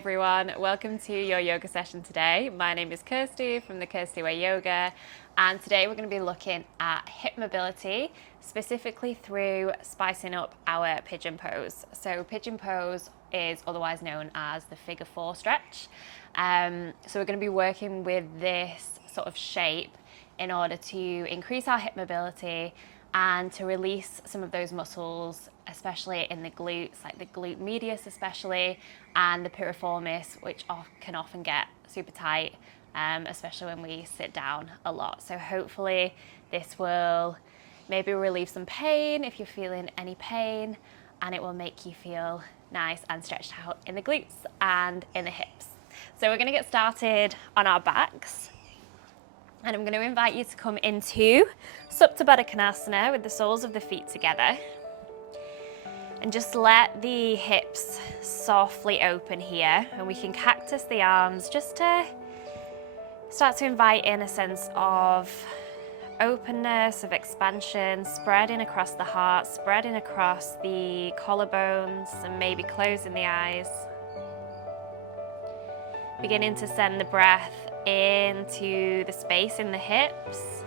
everyone, welcome to your yoga session today. My name is Kirsty from the Kirsty Way Yoga, and today we're going to be looking at hip mobility, specifically through spicing up our pigeon pose. So pigeon pose is otherwise known as the figure 4 stretch. So we're going to be working with this sort of shape in order to increase our hip mobility and to release some of those muscles, especially in the glutes, like the glute medius especially, and the piriformis, which can often get super tight, especially when we sit down a lot. So hopefully this will maybe relieve some pain if you're feeling any pain, and it will make you feel nice and stretched out in the glutes and in the hips. So we're gonna get started on our backs. And I'm going to invite you to come into Supta Baddha Konasana with the soles of the feet together. And just let the hips softly open here. And we can cactus the arms just to start to invite in a sense of openness, of expansion, spreading across the heart, spreading across the collarbones, and maybe closing the eyes. Beginning to send the breath into the space in the hips,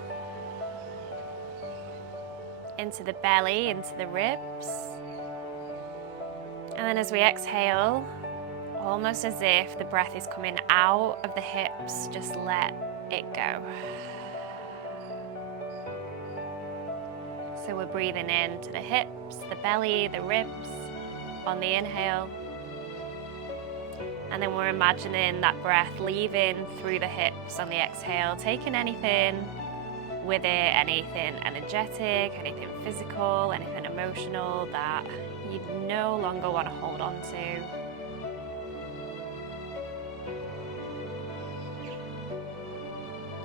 into the belly, into the ribs. And then as we exhale, almost as if the breath is coming out of the hips, just let it go. So we're breathing into the hips, the belly, the ribs on the inhale. And then we're imagining that breath leaving through the hips on the exhale, taking anything with it, anything energetic, anything physical, anything emotional that you no longer want to hold on to.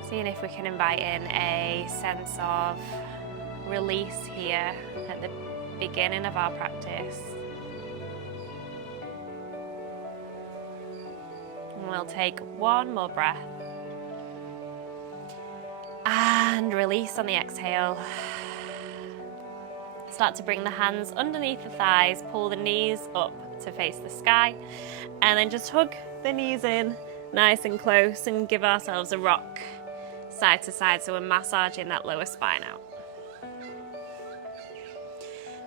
Seeing if we can invite in a sense of release here at the beginning of our practice. We'll take one more breath and release on the exhale. Start to bring the hands underneath the thighs, pull the knees up to face the sky, and then just hug the knees in nice and close and give ourselves a rock side to side, so we're massaging that lower spine out.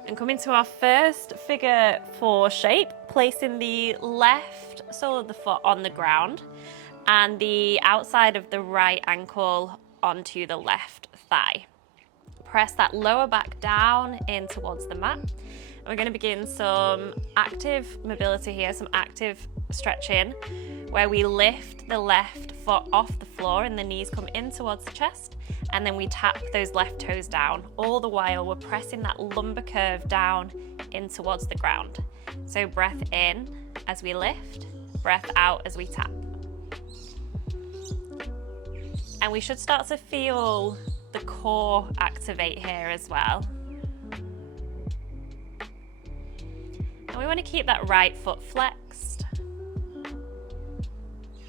And coming to our first figure 4 shape, placing the left sole of the foot on the ground and the outside of the right ankle onto the left thigh. Press that lower back down in towards the mat. And we're going to begin some active mobility here, some active stretching, where we lift the left foot off the floor and the knees come in towards the chest, and then we tap those left toes down. All the while we're pressing that lumbar curve down in towards the ground. So breath in as we lift, breath out as we tap. And we should start to feel the core activate here as well. And we want to keep that right foot flexed.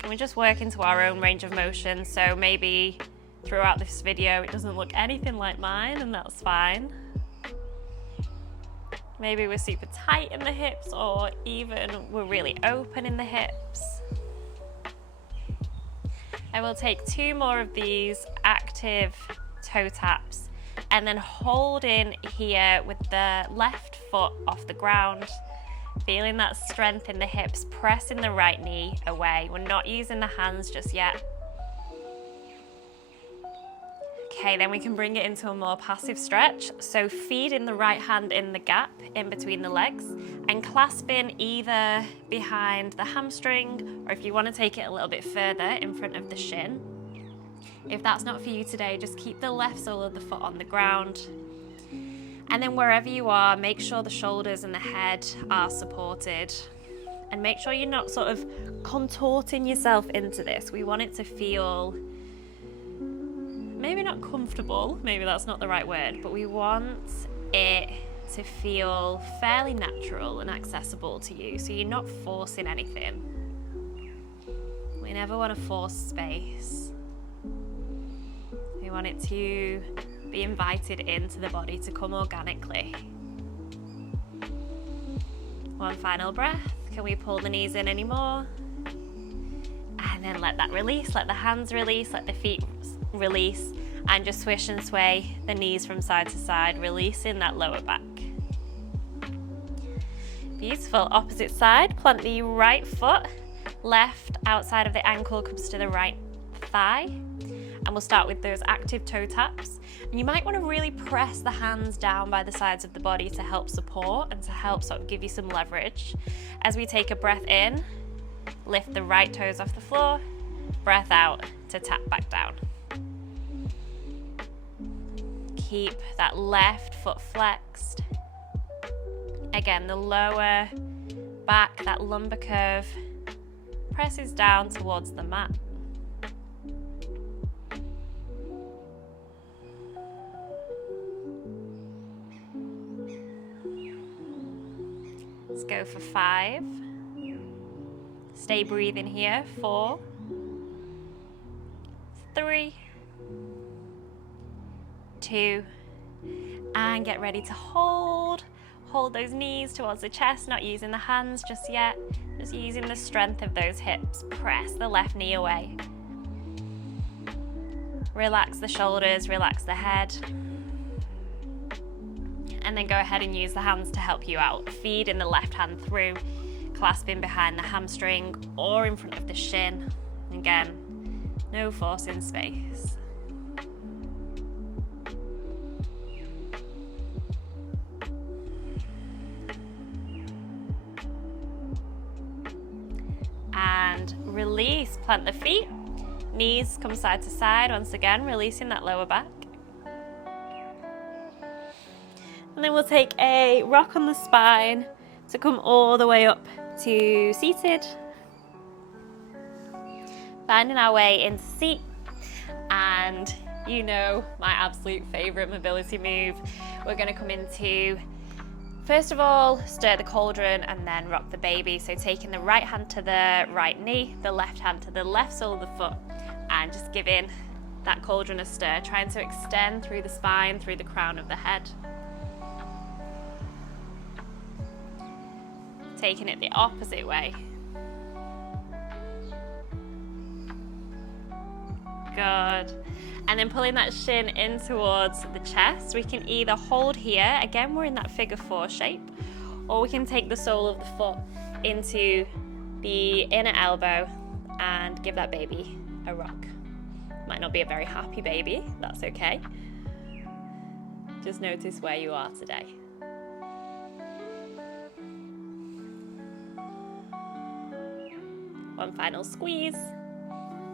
And we just work into our own range of motion, so maybe throughout this video it doesn't look anything like mine, and that's fine. Maybe we're super tight in the hips, or even we're really open in the hips. I will take 2 more of these active toe taps, and then hold in here with the left foot off the ground, feeling that strength in the hips, pressing the right knee away. We're not using the hands just yet. Okay, then we can bring it into a more passive stretch. So feeding the right hand in the gap in between the legs and clasping either behind the hamstring, or if you want to take it a little bit further, in front of the shin. If that's not for you today, just keep the left sole of the foot on the ground. And then wherever you are, make sure the shoulders and the head are supported. And make sure you're not sort of contorting yourself into this. We want it to feel maybe not comfortable, maybe that's not the right word, but we want it to feel fairly natural and accessible to you, so you're not forcing anything. We never want to force space. We want it to be invited into the body to come organically. One final breath. Can we pull the knees in anymore? And then let that release, let the hands release, let the feet release, and just swish and sway the knees from side to side, releasing that lower back. Beautiful. Opposite side, plant the right foot, left outside of the ankle comes to the right thigh. And we'll start with those active toe taps. And you might want to really press the hands down by the sides of the body to help support and to help sort of give you some leverage. As we take a breath in, lift the right toes off the floor, breath out to tap back down. Keep that left foot flexed. Again, the lower back, that lumbar curve, presses down towards the mat. Let's go for 5. Stay breathing here. 4, 3, 2, and get ready to hold. Hold those knees towards the chest, not using the hands just yet, just using the strength of those hips. Press the left knee away. Relax the shoulders, relax the head. And then go ahead and use the hands to help you out. Feeding the left hand through, clasping behind the hamstring or in front of the shin. Again, no force in space. And release, plant the feet, knees come side to side, once again releasing that lower back. And then we'll take a rock on the spine to come all the way up to seated. Finding our way into seat, and you know my absolute favorite mobility move. We're going to come into, first of all, stir the cauldron and then rock the baby. So taking the right hand to the right knee, the left hand to the left sole of the foot, and just giving that cauldron a stir, trying to extend through the spine, through the crown of the head. Taking it the opposite way. Good. And then pulling that shin in towards the chest. We can either hold here, again we're in that figure 4 shape, or we can take the sole of the foot into the inner elbow and give that baby a rock. Might not be a very happy baby, that's okay. Just notice where you are today. One final squeeze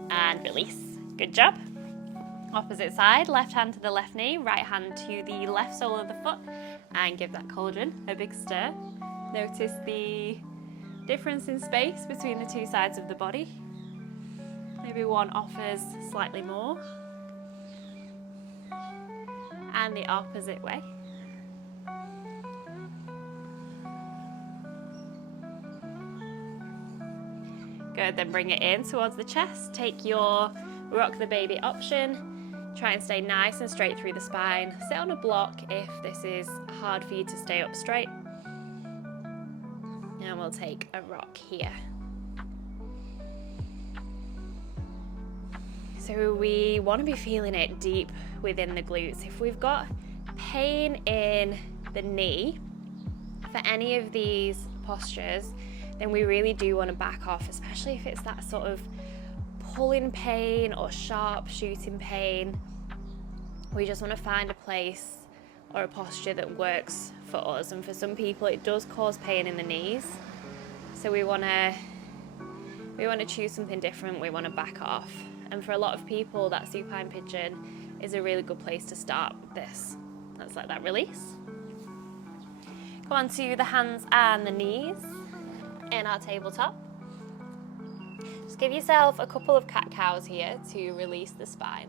and release. Good job. Opposite side, left hand to the left knee, right hand to the left sole of the foot, and give that cauldron a big stir. Notice the difference in space between the two sides of the body. Maybe one offers slightly more, and the opposite way. Good, then bring it in towards the chest. Take your rock the baby option. Try and stay nice and straight through the spine. Sit on a block if this is hard for you to stay up straight. And we'll take a rock here. So we want to be feeling it deep within the glutes. If we've got pain in the knee for any of these postures, then we really do want to back off, especially if it's that sort of pulling pain or sharp shooting pain. We just want to find a place or a posture that works for us, and for some people it does cause pain in the knees, so we want to choose something different. We want to back off, and for a lot of people that supine pigeon is a really good place to start with this. Let's let that release. Come on to the hands and the knees in our tabletop. Just give yourself a couple of cat-cows here to release the spine.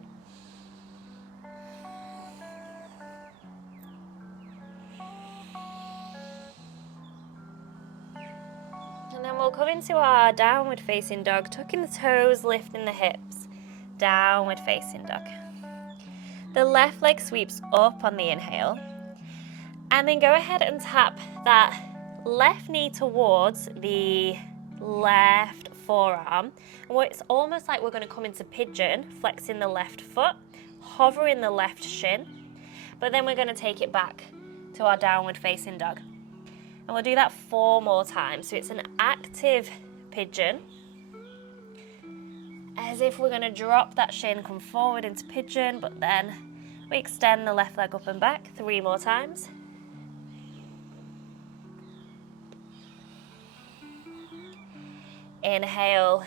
And then we'll come into our downward facing dog, tucking the toes, lifting the hips. Downward facing dog. The left leg sweeps up on the inhale, and then go ahead and tap that left knee towards the left forearm. And it's almost like we're going to come into pigeon, flexing the left foot, hovering the left shin, but then we're going to take it back to our downward facing dog. And we'll do that 4 more times. So it's an active pigeon, as if we're going to drop that shin, come forward into pigeon, but then we extend the left leg up and back 3 more times. Inhale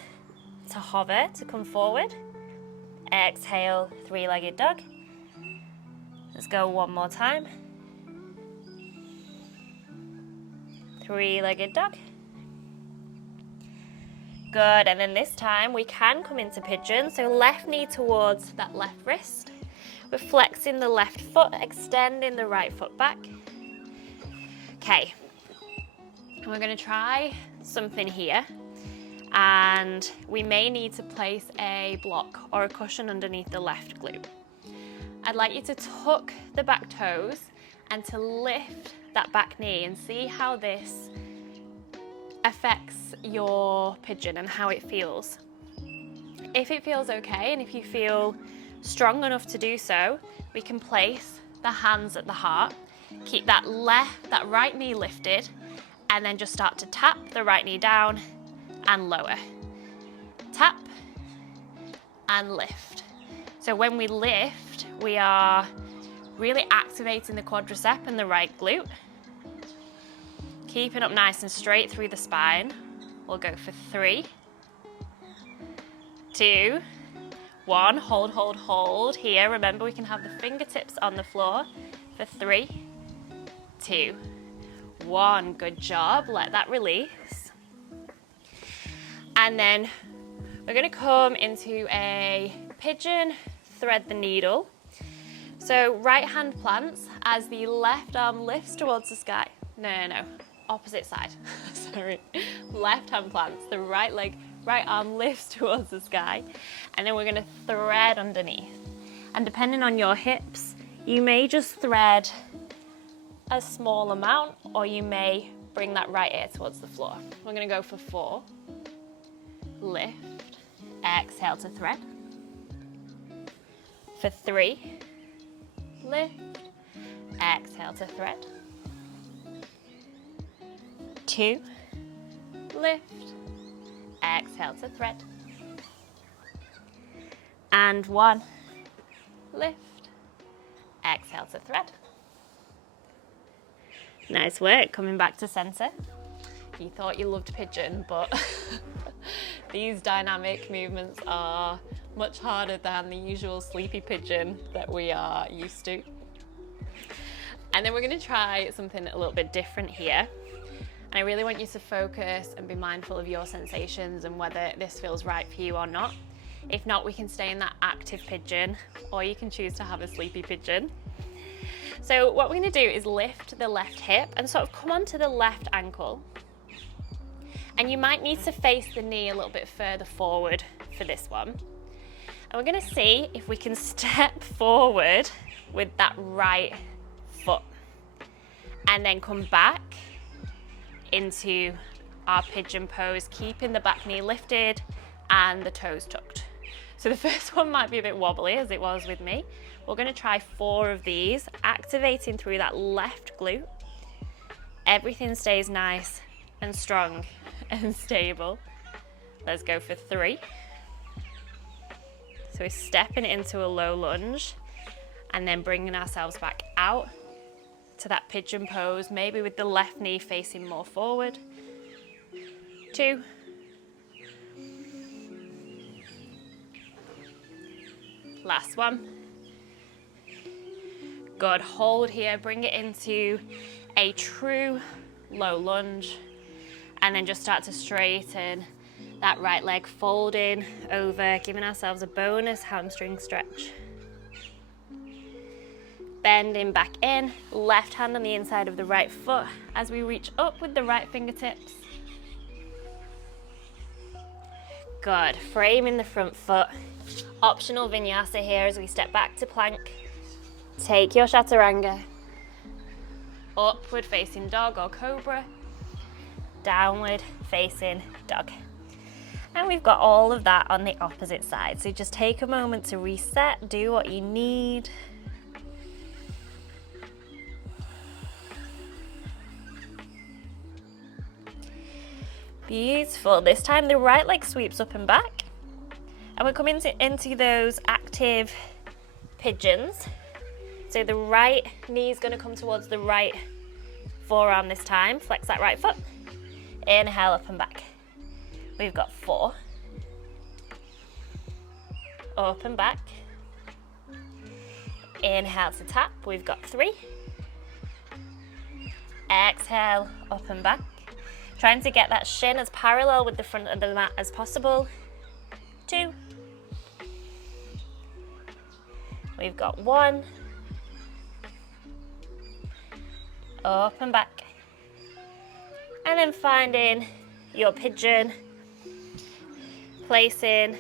to hover, to come forward. Exhale, 3-legged dog. Let's go 1 more time. 3-legged dog. Good, and then this time we can come into pigeon. So left knee towards that left wrist. We're flexing the left foot, extending the right foot back. Okay, and we're going to try something here. And we may need to place a block or a cushion underneath the left glute. I'd like you to tuck the back toes and to lift that back knee and see how this affects your pigeon and how it feels. If it feels okay and if you feel strong enough to do so, we can place the hands at the heart, keep that right knee lifted, and then just start to tap the right knee down and lower. Tap and lift. So when we lift, we are really activating the quadricep and the right glute. Keeping up nice and straight through the spine. We'll go for 3, 2, 1. Hold, hold, hold. Here, remember we can have the fingertips on the floor for 3, 2, 1. Good job. Let that release. And then we're going to come into a pigeon, thread the needle. So right hand plants as the left arm lifts towards the sky. No, opposite side. Sorry. Left hand plants, the right arm lifts towards the sky. And then we're going to thread underneath. And depending on your hips, you may just thread a small amount, or you may bring that right ear towards the floor. We're going to go for 4. Lift, exhale to thread. For 3, lift, exhale to thread. 2, lift, exhale to thread. And 1, lift, exhale to thread. Nice work, coming back to center. You thought you loved pigeon, but these dynamic movements are much harder than the usual sleepy pigeon that we are used to. And then we're going to try something a little bit different here. And I really want you to focus and be mindful of your sensations and whether this feels right for you or not. If not, we can stay in that active pigeon, or you can choose to have a sleepy pigeon. So what we're going to do is lift the left hip and sort of come onto the left ankle. And you might need to face the knee a little bit further forward for this one. And we're going to see if we can step forward with that right foot. And then come back into our pigeon pose, keeping the back knee lifted and the toes tucked. So the first one might be a bit wobbly, as it was with me. We're going to try 4 of these, activating through that left glute. Everything stays nice and strong and stable. Let's go for 3. So we're stepping into a low lunge and then bringing ourselves back out to that pigeon pose, maybe with the left knee facing more forward. 2. Last one. Good, hold here, bring it into a true low lunge, and then just start to straighten that right leg, folding over, giving ourselves a bonus hamstring stretch. Bending back in, left hand on the inside of the right foot as we reach up with the right fingertips. Good, framing the front foot. Optional vinyasa here as we step back to plank. Take your chaturanga. Upward facing dog or cobra. Downward facing dog. And we've got all of that on the opposite side. So just take a moment to reset, do what you need. Beautiful. This time the right leg sweeps up and back. And we're coming into those active pigeons. So the right knee is going to come towards the right forearm this time. Flex that right foot. Inhale up and back. We've got 4. Up and back. Inhale to tap. We've got 3. Exhale, up and back. Trying to get that shin as parallel with the front of the mat as possible. 2. We've got 1. Up and back. And then finding your pigeon, placing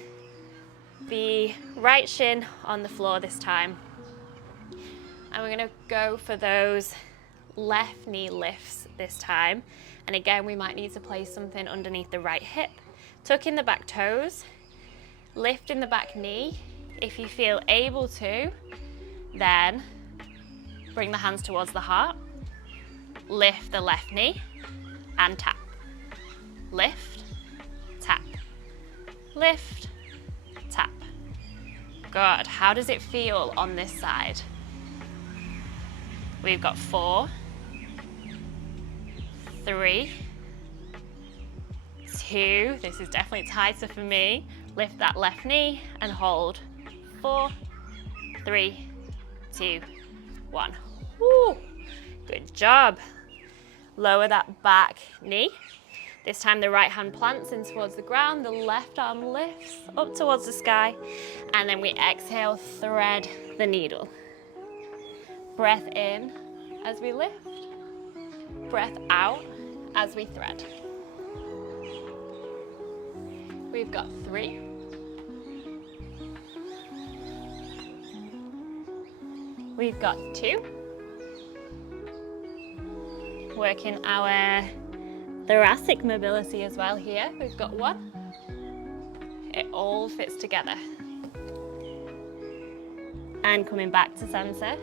the right shin on the floor this time. And we're going to go for those left knee lifts this time. And again, we might need to place something underneath the right hip. Tuck in the back toes, lift in the back knee. If you feel able to, then bring the hands towards the heart. Lift the left knee and tap. Lift, tap. Lift, tap. Good. How does it feel on this side? We've got 4, 3, 2, this is definitely tighter for me. Lift that left knee and hold. 4, 3, 2, 1. Woo, good job. Lower that back knee. This time the right hand plants in towards the ground, the left arm lifts up towards the sky, and then we exhale, thread the needle. Breath in as we lift, breath out as we thread. We've got 3. We've got 2. Working our thoracic mobility as well here. We've got 1. It all fits together. And coming back to center.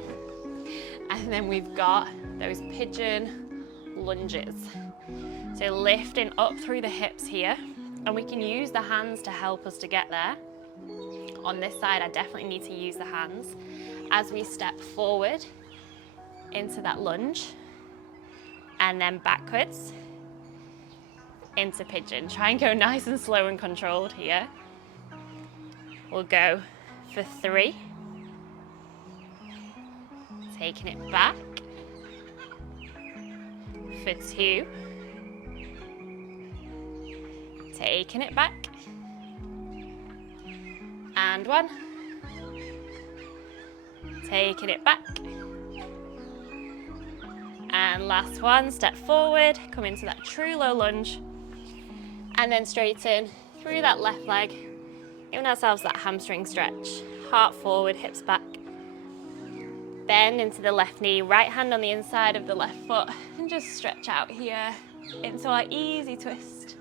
And then we've got those pigeon lunges. So lifting up through the hips here. And we can use the hands to help us to get there. On this side, I definitely need to use the hands as we step forward into that lunge. And then backwards into pigeon. Try and go nice and slow and controlled here. We'll go for 3. Taking it back. For 2. Taking it back. And 1. Taking it back. And last one, step forward, come into that true low lunge. And then straighten through that left leg, giving ourselves that hamstring stretch. Heart forward, hips back. Bend into the left knee, right hand on the inside of the left foot, and just stretch out here into our easy twist.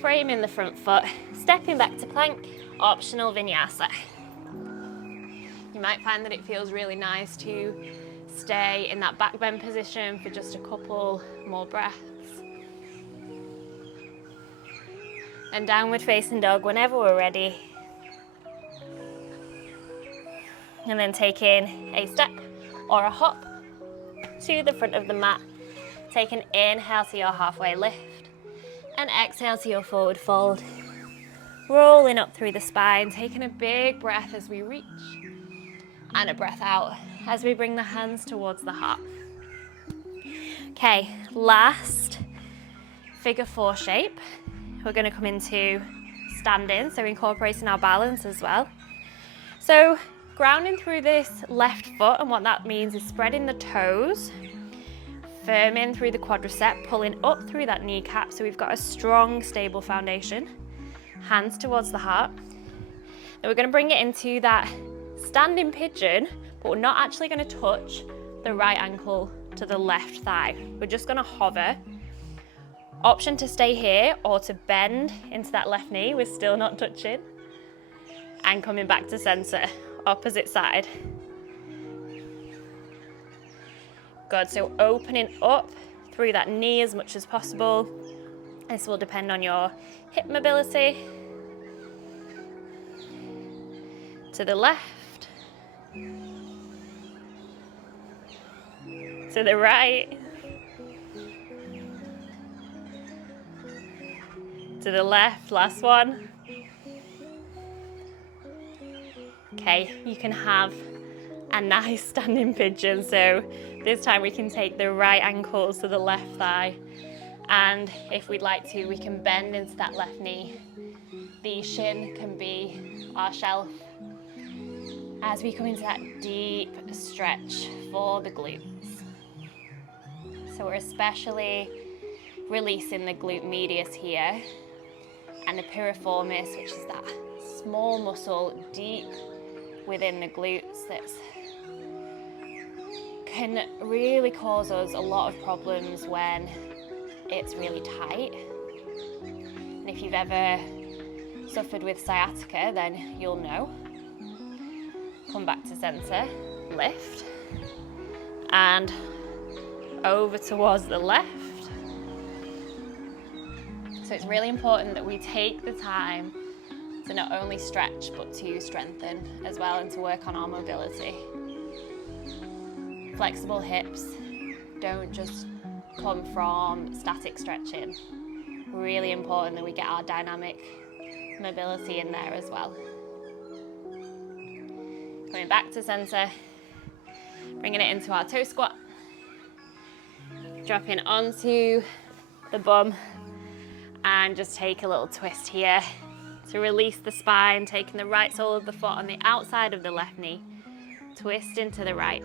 Framing the front foot, stepping back to plank, optional vinyasa. You might find that it feels really nice to stay in that back bend position for just a couple more breaths. And downward facing dog whenever we're ready. And then taking a step or a hop to the front of the mat. Take an inhale to your halfway lift and exhale to your forward fold. Rolling up through the spine, taking a big breath as we reach and a breath out as we bring the hands towards the heart. Okay, last figure 4 shape. We're going to come into standing, so incorporating our balance as well. So grounding through this left foot, and what that means is spreading the toes, firming through the quadricep, pulling up through that kneecap, so we've got a strong, stable foundation. Hands towards the heart. Then we're going to bring it into that standing pigeon, but we're not actually going to touch the right ankle to the left thigh. We're just going to hover Option to stay here or to bend into that left knee. We're still not touching. And coming back to center, opposite side. Good, so opening up through that knee as much as possible. This will depend on your hip mobility. To the left. To the right. To the left, last one. Okay, you can have a nice standing pigeon. So this time we can take the right ankle to the left thigh. And if we'd like to, we can bend into that left knee. The shin can be our shelf as we come into that deep stretch for the glutes. So we're especially releasing the glute medius here and the piriformis, which is that small muscle deep within the glutes that can really cause us a lot of problems when it's really tight. And if you've ever suffered with sciatica, then you'll know. Come back to center, lift, and over towards the left. So it's really important that we take the time to not only stretch, but to strengthen as well and to work on our mobility. Flexible hips don't just come from static stretching. Really important that we get our dynamic mobility in there as well. Coming back to center, bringing it into our toe squat. Dropping onto the bum and just take a little twist here to release the spine, taking the right sole of the foot on the outside of the left knee. Twist into the right.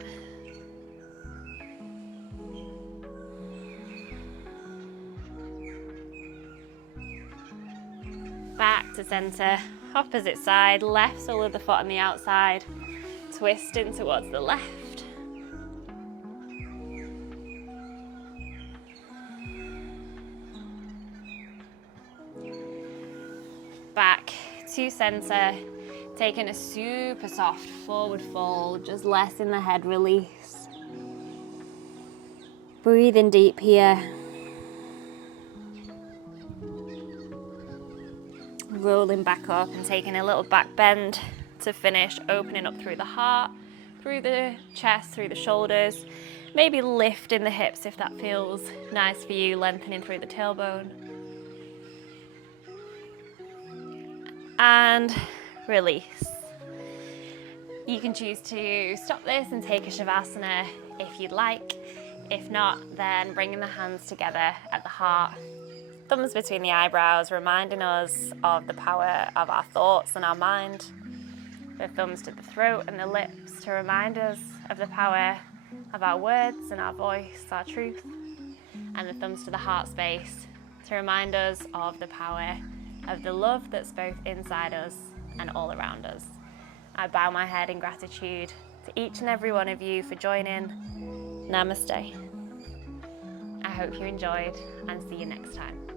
Back to center, opposite side, left sole of the foot on the outside, twist in towards the left. Back to center, taking a super soft forward fold, just letting the head release. Breathing deep here. Rolling back up and taking a little back bend to finish, opening up through the heart, through the chest, through the shoulders, maybe lifting the hips if that feels nice for you, lengthening through the tailbone. And release. You can choose to stop this and take a Shavasana if you'd like. If not, then bringing the hands together at the heart, thumbs between the eyebrows, reminding us of the power of our thoughts and our mind. The thumbs to the throat and the lips to remind us of the power of our words and our voice, our truth. And the thumbs to the heart space to remind us of the power of the love that's both inside us and all around us. I bow my head in gratitude to each and every one of you for joining. Namaste. I hope you enjoyed and see you next time.